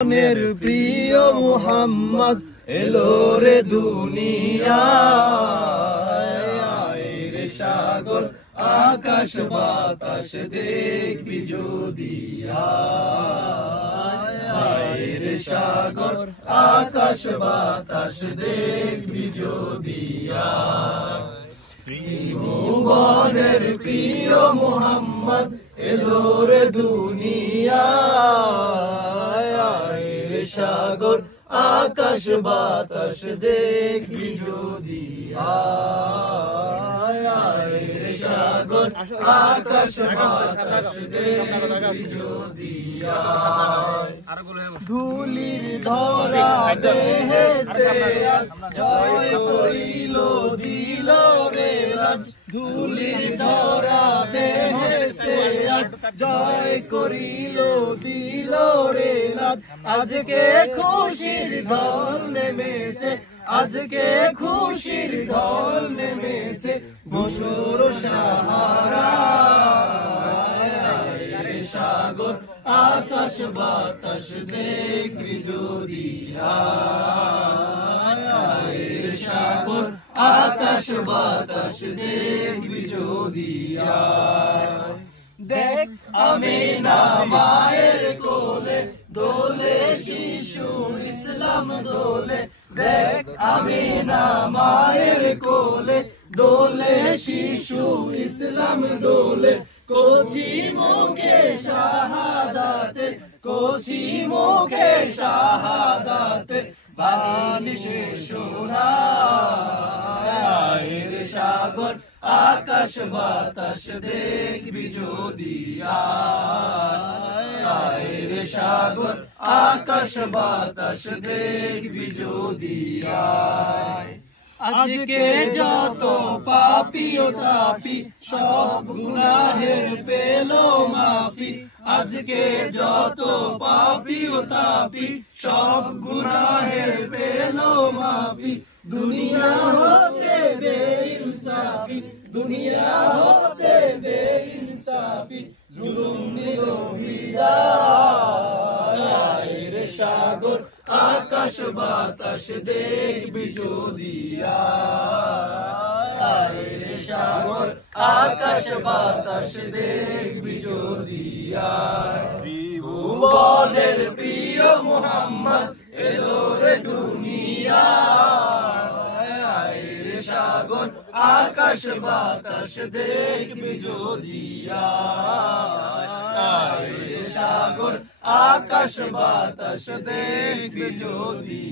নের প্রিয় মুহাম্মদ এলো রে দুনিয়ায় রে সাগর আকাশ বাতাস দেখবি যদি আয় রে সাগর আকাশ বাতাস দেখবি যদি ত্রিভুবনের প্রিয় মুহাম্মদ এলো রে দুনিয়ায় রে সাগর আকাশ বাতাস দেখবি যদি আয় রে সাগর আকাশ বাতাস দেখবি যদি ধুলির ধরা দেহেতে আজ জয় করিল দিল রে রাজ ধুলির ধরা দেহেতে আজ জয় করিল দিল রে রাজ আজকে খুশির ঢল নেমেছে আজকে খুশির ঢল নেমেছে বসুর সাহারা সাগর আকাশ বাতাস দেখবি যদি আয় সাগর আকাশ বাতাস দেখবি যদি দেখ আমিনা মায়ের কোলে দোলে শিশু ইসলাম দোলে দেখ আমিনা মায়ের কোলে দোলে শিশু ইসলাম দোলে কোচি মুখে শাহাদাতের কোচি মুখে শাহাদাতের বাণী সে শোনায় রে সাগর আকাশ বাতাস দেখবি যদি আয় রে সাগর আকাশ বাতাস দেখবি যদি আজকে যত পাপী ও তাপী সব গুনাহের পেল মাফি আজকে যত পাপী ও তাপী সব গুনাহের পেল মাফি দুনিয়া হতে বেইনসাফি দুনিয়া হতে বেইনসাফি জুলুম নিল বিদায় রে সাগর আকাশ বাতাস দেখবি যদি আয় রে সাগর আকাশ বাতাস দেখবি যদি ত্রিভুবনের প্রিয় মুহাম্মদ এলো রে দুনিয়ায় রে সাগর আকাশ বাতাস দেখবি যদি আয় রে সাগর আকাশ বাতাস দেখবি যদি